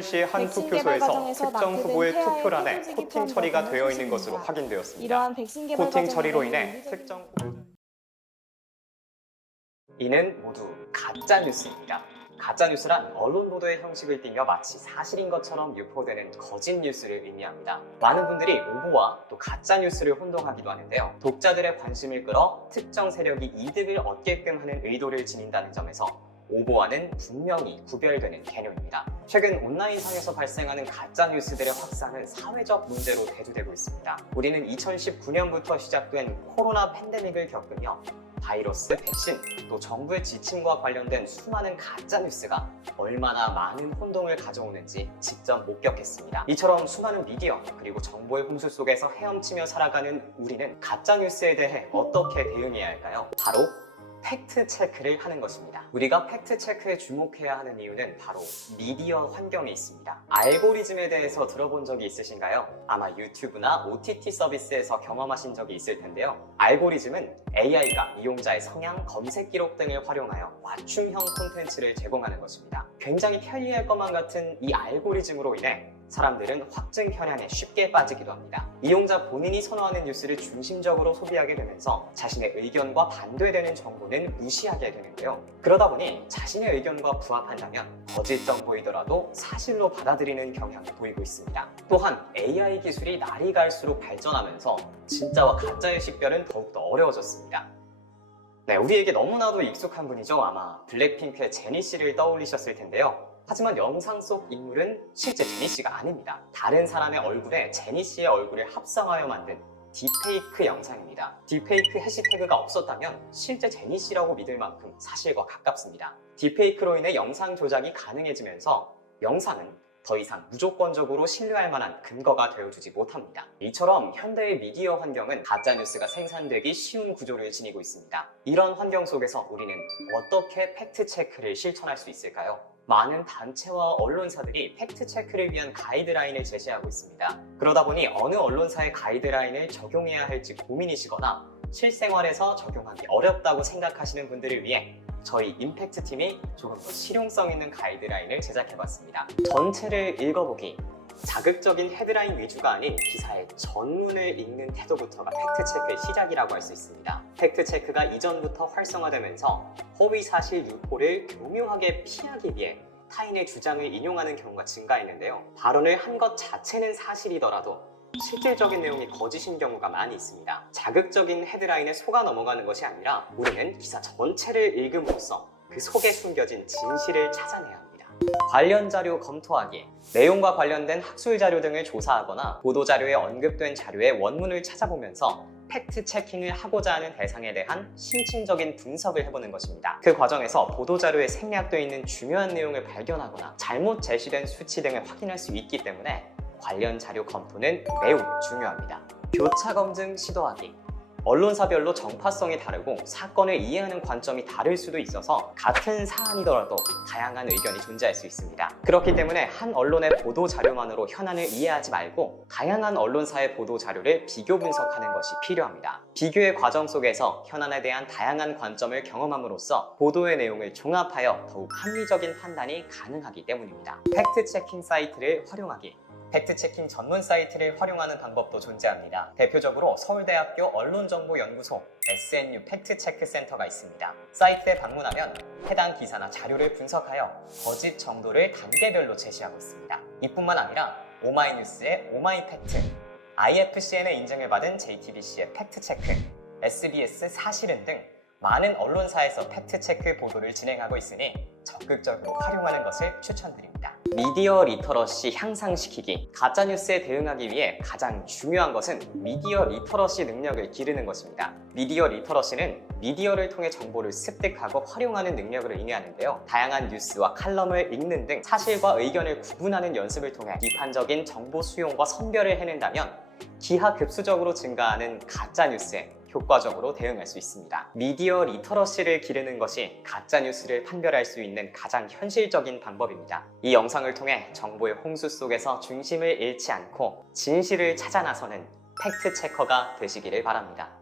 서울시의 한 백신 개발 투표소에서 과정에서 특정 낙제된 후보의 태아의 투표란에 표준직이 코팅 처리가 포함되는 되어 있는 것으로 소식입니다. 확인되었습니다. 이러한 백신 개발 코팅 과정에 처리로 인해 윤리적인 특정 이는 모두 가짜 뉴스입니다. 가짜 뉴스란 언론 보도의 형식을 띠며 마치 사실인 것처럼 유포되는 거짓 뉴스를 의미합니다. 많은 분들이 오보와 또 가짜 뉴스를 혼동하기도 하는데요. 독자들의 관심을 끌어 특정 세력이 이득을 얻게끔 하는 의도를 지닌다는 점에서 오보와는 분명히 구별되는 개념입니다. 최근 온라인상에서 발생하는 가짜 뉴스들의 확산은 사회적 문제로 대두되고 있습니다. 우리는 2019년부터 시작된 코로나 팬데믹을 겪으며 바이러스, 백신, 또 정부의 지침과 관련된 수많은 가짜 뉴스가 얼마나 많은 혼동을 가져오는지 직접 목격했습니다. 이처럼 수많은 미디어 그리고 정보의 홍수 속에서 헤엄치며 살아가는 우리는 가짜 뉴스에 대해 어떻게 대응해야 할까요? 바로 팩트 체크를 하는 것입니다. 우리가 팩트 체크에 주목해야 하는 이유는 바로 미디어 환경에 있습니다. 알고리즘에 대해서 들어본 적이 있으신가요? 아마 유튜브나 OTT 서비스에서 경험하신 적이 있을 텐데요. 알고리즘은 AI가 이용자의 성향, 검색 기록 등을 활용하여 맞춤형 콘텐츠를 제공하는 것입니다. 굉장히 편리할 것만 같은 이 알고리즘으로 인해 사람들은 확증 편향에 쉽게 빠지기도 합니다. 이용자 본인이 선호하는 뉴스를 중심적으로 소비하게 되면서 자신의 의견과 반대되는 정보는 무시하게 되는데요. 그러다 보니 자신의 의견과 부합한다면 거짓 정보이더라도 사실로 받아들이는 경향이 보이고 있습니다. 또한 AI 기술이 날이 갈수록 발전하면서 진짜와 가짜의 식별은 더욱더 어려워졌습니다. 네, 우리에게 너무나도 익숙한 분이죠. 아마 블랙핑크의 제니 씨를 떠올리셨을 텐데요. 하지만 영상 속 인물은 실제 제니 씨가 아닙니다. 다른 사람의 얼굴에 제니 씨의 얼굴을 합성하여 만든 딥페이크 영상입니다. 딥페이크 해시태그가 없었다면 실제 제니 씨라고 믿을 만큼 사실과 가깝습니다. 딥페이크로 인해 영상 조작이 가능해지면서 영상은 더 이상 무조건적으로 신뢰할 만한 근거가 되어주지 못합니다. 이처럼 현대의 미디어 환경은 가짜뉴스가 생산되기 쉬운 구조를 지니고 있습니다. 이런 환경 속에서 우리는 어떻게 팩트체크를 실천할 수 있을까요? 많은 단체와 언론사들이 팩트체크를 위한 가이드라인을 제시하고 있습니다. 그러다 보니 어느 언론사의 가이드라인을 적용해야 할지 고민이시거나 실생활에서 적용하기 어렵다고 생각하시는 분들을 위해 저희 임팩트팀이 조금 더 실용성 있는 가이드라인을 제작해봤습니다. 전체를 읽어보기, 자극적인 헤드라인 위주가 아닌 기사의 전문을 읽는 태도부터가 팩트체크의 시작이라고 할 수 있습니다. 팩트체크가 이전부터 활성화되면서 허위사실 유포를 교묘하게 피하기 위해 타인의 주장을 인용하는 경우가 증가했는데요. 발언을 한 것 자체는 사실이더라도 실질적인 내용이 거짓인 경우가 많이 있습니다. 자극적인 헤드라인에 속아 넘어가는 것이 아니라 우리는 기사 전체를 읽음으로써 그 속에 숨겨진 진실을 찾아내야 합니다. 관련 자료 검토하기, 내용과 관련된 학술 자료 등을 조사하거나 보도 자료에 언급된 자료의 원문을 찾아보면서 팩트 체킹을 하고자 하는 대상에 대한 심층적인 분석을 해보는 것입니다. 그 과정에서 보도 자료에 생략되어 있는 중요한 내용을 발견하거나 잘못 제시된 수치 등을 확인할 수 있기 때문에 관련 자료 검토는 매우 중요합니다. 교차 검증 시도하기. 언론사별로 정파성이 다르고 사건을 이해하는 관점이 다를 수도 있어서 같은 사안이더라도 다양한 의견이 존재할 수 있습니다. 그렇기 때문에 한 언론의 보도 자료만으로 현안을 이해하지 말고 다양한 언론사의 보도 자료를 비교 분석하는 것이 필요합니다. 비교의 과정 속에서 현안에 대한 다양한 관점을 경험함으로써 보도의 내용을 종합하여 더욱 합리적인 판단이 가능하기 때문입니다. 팩트체킹 사이트를 활용하기. 팩트체킹 전문 사이트를 활용하는 방법도 존재합니다. 대표적으로 서울대학교 언론정보연구소 SNU 팩트체크센터가 있습니다. 사이트에 방문하면 해당 기사나 자료를 분석하여 거짓 정도를 단계별로 제시하고 있습니다. 이뿐만 아니라 오마이뉴스의 오마이팩트, IFCN의 인증을 받은 JTBC의 팩트체크, SBS 사실은 등 많은 언론사에서 팩트체크 보도를 진행하고 있으니 적극적으로 활용하는 것을 추천드립니다. 미디어 리터러시 향상시키기. 가짜뉴스에 대응하기 위해 가장 중요한 것은 미디어 리터러시 능력을 기르는 것입니다. 미디어 리터러시는 미디어를 통해 정보를 습득하고 활용하는 능력을 의미하는데요. 다양한 뉴스와 칼럼을 읽는 등 사실과 의견을 구분하는 연습을 통해 비판적인 정보 수용과 선별을 해낸다면 기하급수적으로 증가하는 가짜뉴스에 효과적으로 대응할 수 있습니다. 미디어 리터러시를 기르는 것이 가짜뉴스를 판별할 수 있는 가장 현실적인 방법입니다. 이 영상을 통해 정보의 홍수 속에서 중심을 잃지 않고 진실을 찾아 나서는 팩트체커가 되시기를 바랍니다.